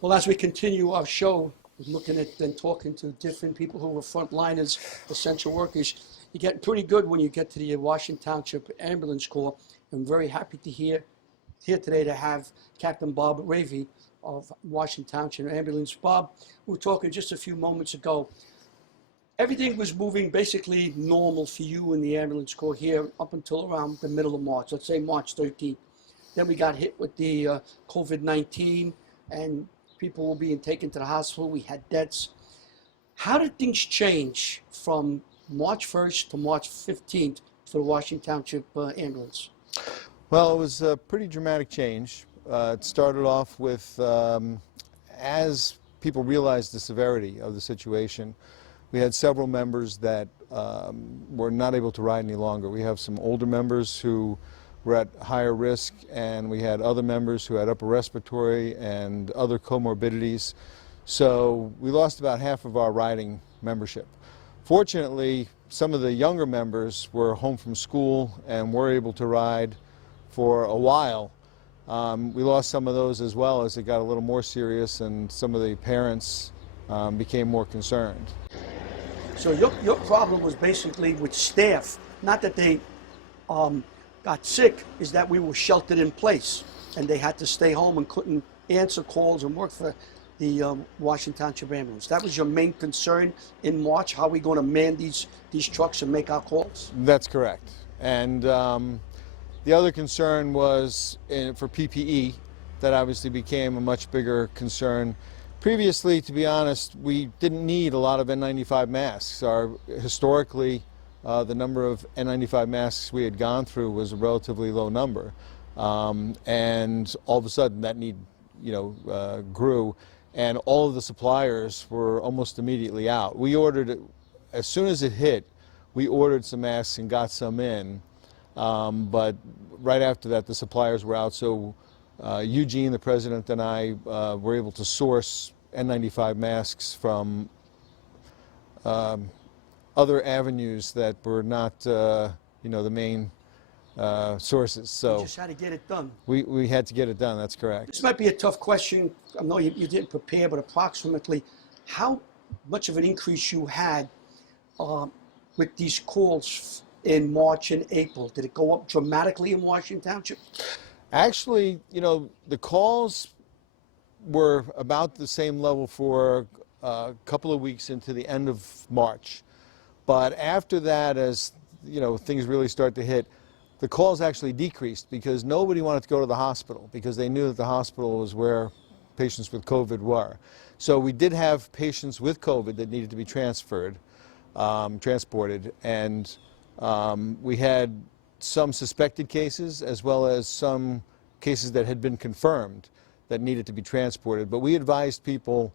Well, as we continue our show, looking at and talking to different people who are frontliners, essential workers, you're getting pretty good when you get to the Washington Township Ambulance Corps. I'm very happy to here today to have Captain Robert Rayve of Washington Township Ambulance. Bob, we were talking just a few moments ago. Everything was moving basically normal for you in the ambulance corps here up until around the middle of March, let's say March 13th. Then we got hit with the COVID-19 and people were being taken to the hospital. We had deaths. How did things change from March 1st to March 15th for the Washington Township ambulance? Well, it was a pretty dramatic change. It started off with, as people realized the severity of the situation, we had several members that were not able to ride any longer. We have some older members who were at higher risk, and we had other members who had upper respiratory and other comorbidities. So we lost about half of our riding membership. Fortunately, some of the younger members were home from school and were able to ride for a while. We lost some of those as well as it got a little more serious and some of the parents became more concerned. So your problem was basically with staff, not that they got sick, is that we were sheltered in place and they had to stay home and couldn't answer calls and work for the Washington Township Ambulance. That was your main concern in March, how are we going to man these trucks and make our calls? That's correct. And the other concern was for PPE. That obviously became a much bigger concern. Previously, to be honest, we didn't need a lot of N95 masks. Historically, the number of N95 masks we had gone through was a relatively low number. And all of a sudden that need, grew, and all of the suppliers were almost immediately out. We ordered it, as soon as it hit, we ordered some masks and got some in. But right after that, the suppliers were out. So Eugene, the president, and I were able to source N95 masks from other avenues that were not, the main sources. So you just had to get it done. We had to get it done, that's correct. This might be a tough question. I know you didn't prepare, but approximately how much of an increase you had with these calls in March and April? Did it go up dramatically in Washington Township? Actually, the calls were about the same level for a couple of weeks into the end of March. But after that, as things really start to hit, the calls actually decreased because nobody wanted to go to the hospital because they knew that the hospital was where patients with COVID were. So we did have patients with COVID that needed to be transported, and we had some suspected cases as well as some cases that had been confirmed that needed to be transported. But we advised people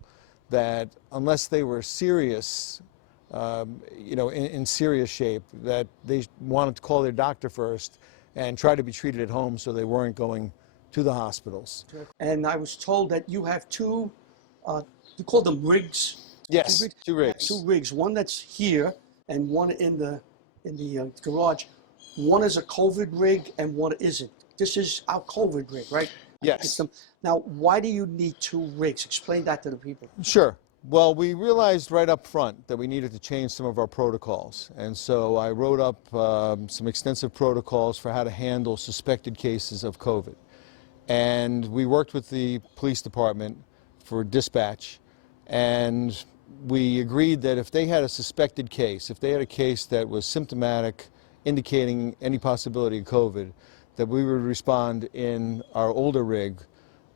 that unless they were serious, in serious shape, that they wanted to call their doctor first and try to be treated at home so they weren't going to the hospitals. And I was told that you have two, you call them rigs? Yes, two rigs. Two rigs, one that's here and one in the garage. One is a COVID rig and one isn't. This is our COVID rig, right? Yes. Now, why do you need two rigs? Explain that to the people. Sure. Well, we realized right up front that we needed to change some of our protocols. And so I wrote up some extensive protocols for how to handle suspected cases of COVID. And we worked with the police department for dispatch. And we agreed that if they had a suspected case, if they had a case that was symptomatic, indicating any possibility of COVID, that we would respond in our older rig.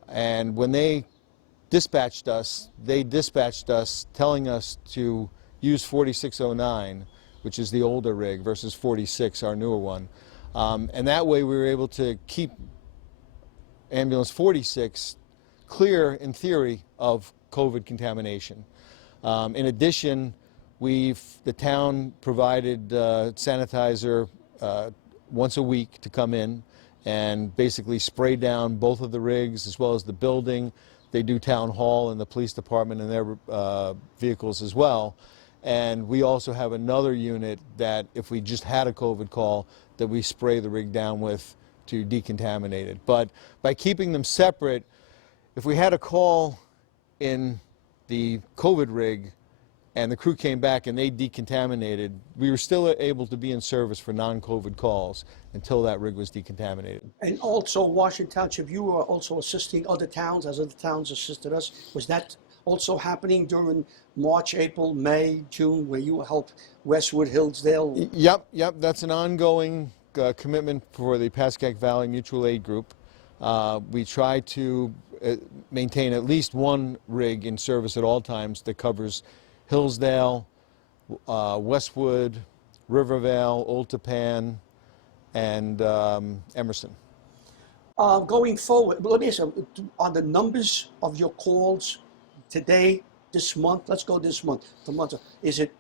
And when they dispatched us telling us to use 4609, which is the older rig, versus 46, our newer one. And that way we were able to keep ambulance 46 clear, in theory, of COVID contamination. In addition, the town provided sanitizer once a week to come in and basically spray down both of the rigs as well as the building. They do town hall and the police department in their vehicles as well. And we also have another unit that if we just had a COVID call, that we spray the rig down with to decontaminate it. But by keeping them separate, if we had a call in the COVID rig and the crew came back and they decontaminated, we were still able to be in service for non-COVID calls until that rig was decontaminated. And also, Washington Township, you were also assisting other towns as other towns assisted us. Was that also happening during March, April, May, June, where you helped Westwood, Hillsdale? Yep, that's an ongoing commitment for the Pascack Valley Mutual Aid Group. We try to maintain at least one rig in service at all times that covers Hillsdale, Westwood, Rivervale, Old Tappan, and Emerson. Going forward, let me ask you, are the numbers of your calls today, this month, let's go this month, is it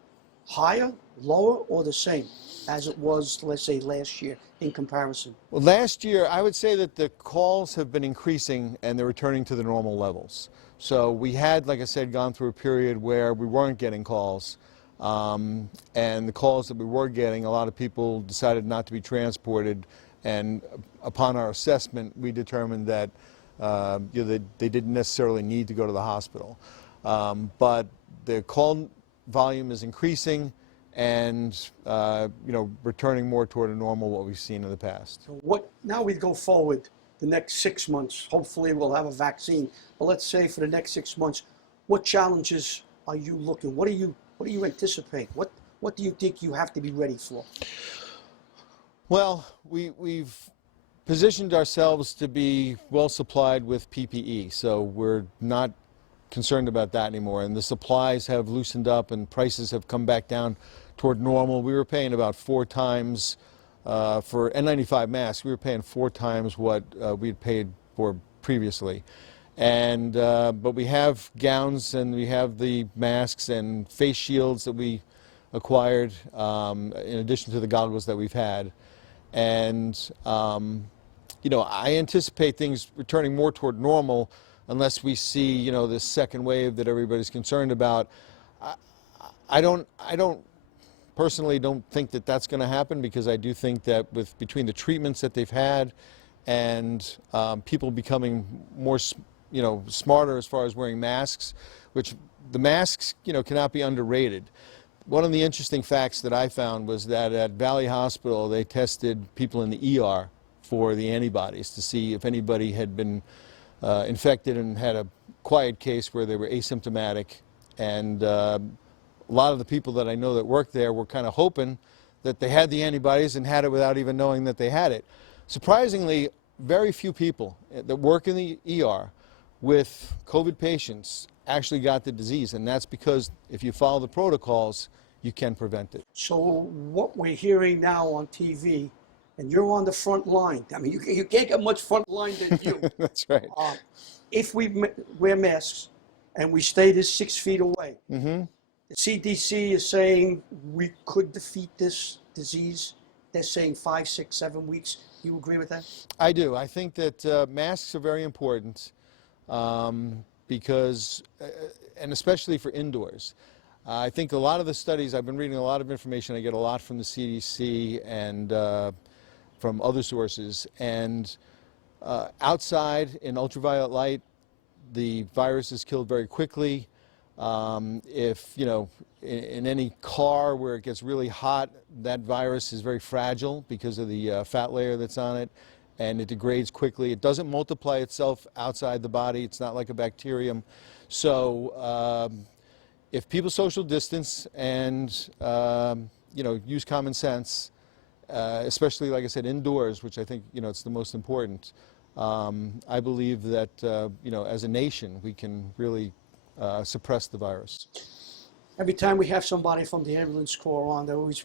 higher, lower, or the same as it was, let's say, last year in comparison? Well, last year, I would say that the calls have been increasing and they're returning to the normal levels. So we had, like I said, gone through a period where we weren't getting calls. And the calls that we were getting, a lot of people decided not to be transported. And upon our assessment, we determined that they didn't necessarily need to go to the hospital. But the call volume is increasing and returning more toward a normal what we've seen in the past. So now we go forward the next 6 months. Hopefully we'll have a vaccine. But let's say for the next 6 months, what challenges are you looking? What do you anticipate? What do you think you have to be ready for? Well, we've positioned ourselves to be well supplied with PPE, so we're not concerned about that anymore. And the supplies have loosened up and prices have come back down toward normal. We were paying about 4 times for N95 masks. We were paying 4 times what we had paid for previously. And but we have gowns and we have the masks and face shields that we acquired in addition to the goggles that we've had. And I anticipate things returning more toward normal unless we see this second wave that everybody's concerned about. I personally don't think that that's going to happen, because I do think that between the treatments that they've had and people becoming more smarter as far as wearing masks, which the masks cannot be underrated. One of the interesting facts that I found was that at Valley Hospital they tested people in the ER for the antibodies to see if anybody had been infected and had a quiet case where they were asymptomatic. And a lot of the people that I know that worked there were kind of hoping that they had the antibodies and had it without even knowing that they had it. Surprisingly, very few people that work in the ER with COVID patients actually got the disease, and that's because if you follow the protocols, you can prevent it. So what we're hearing now on TV, and you're on the front line. I mean, you can't get much front line than you. That's right. If we wear masks and we stay this 6 feet away, mm-hmm. The CDC is saying we could defeat this disease. They're saying 5, 6, 7 weeks. Do you agree with that? I do. I think that masks are very important because, and especially for indoors. I think a lot of the studies, I've been reading a lot of information. I get a lot from the CDC and from other sources. And outside in ultraviolet light, the virus is killed very quickly. If, in any car where it gets really hot, that virus is very fragile because of the fat layer that's on it, and it degrades quickly. It doesn't multiply itself outside the body. It's not like a bacterium. So if people social distance and, use common sense, especially, like I said, indoors, which I think, it's the most important, I believe that, as a nation, we can really suppress the virus. Every time we have somebody from the ambulance corps on, they always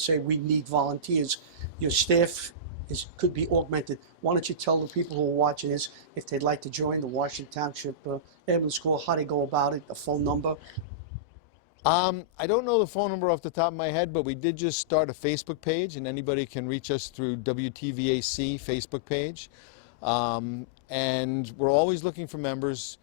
say we need volunteers. Your staff could be augmented. Why don't you tell the people who are watching this, if they'd like to join the Washington Township Ambulance Corps, how they go about it, the phone number? I don't know the phone number off the top of my head, but we did just start a Facebook page, and anybody can reach us through WTVAC Facebook page. And we're always looking for members.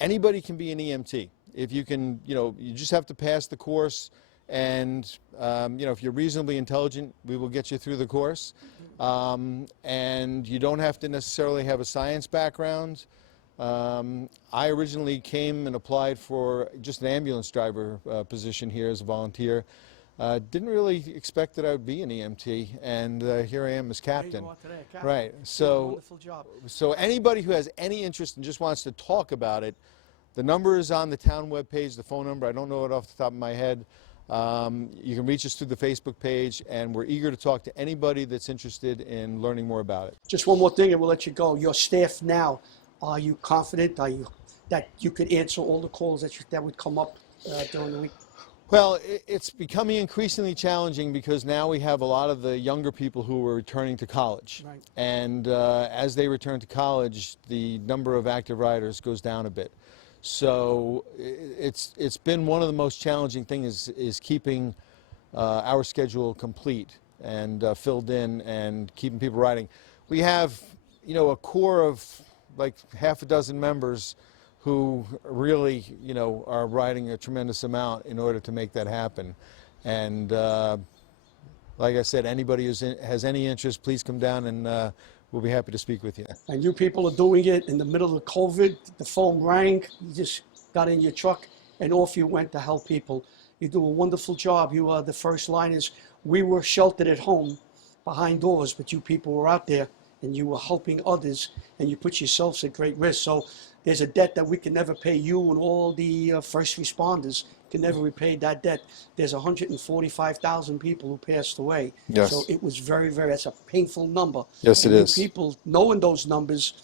Anybody can be an EMT. If you can, you just have to pass the course, and if you're reasonably intelligent, we will get you through the course. And you don't have to necessarily have a science background. I originally came and applied for just an ambulance driver position here as a volunteer. Didn't really expect that I would be an EMT, and here I am as captain. There you are today, Captain. Right. Doing a So, wonderful job. so anybody who has any interest and just wants to talk about it, the number is on the town webpage, the phone number. I don't know it off the top of my head. You can reach us through the Facebook page, and we're eager to talk to anybody that's interested in learning more about it. Just one more thing, and we'll let you go. Your staff now, are you confident? Are you that you could answer all the calls that would come up during the week? Well, it's becoming increasingly challenging because now we have a lot of the younger people who are returning to college. Right. And as they return to college, the number of active riders goes down a bit. So it's been one of the most challenging things is keeping our schedule complete and filled in and keeping people riding. We have, a core of like half a dozen members who really, are riding a tremendous amount in order to make that happen. And like I said, anybody who has any interest, please come down and we'll be happy to speak with you. And you people are doing it in the middle of COVID. The phone rang, you just got in your truck and off you went to help people. You do a wonderful job. You are the first liners. We were sheltered at home behind doors, but you people were out there and you were helping others, and you put yourselves at great risk. So there's a debt that we can never pay. You and all the first responders can never repay that debt. There's 145,000 people who passed away. Yes. So it was that's a painful number. Yes, and it you is. people, knowing those numbers,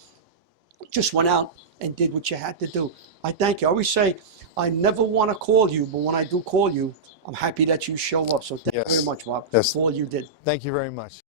just went out and did what you had to do. I thank you. I always say, I never want to call you, but when I do call you, I'm happy that you show up. So thank you Yes. very much, Bob, Yes. for all you did. Thank you very much.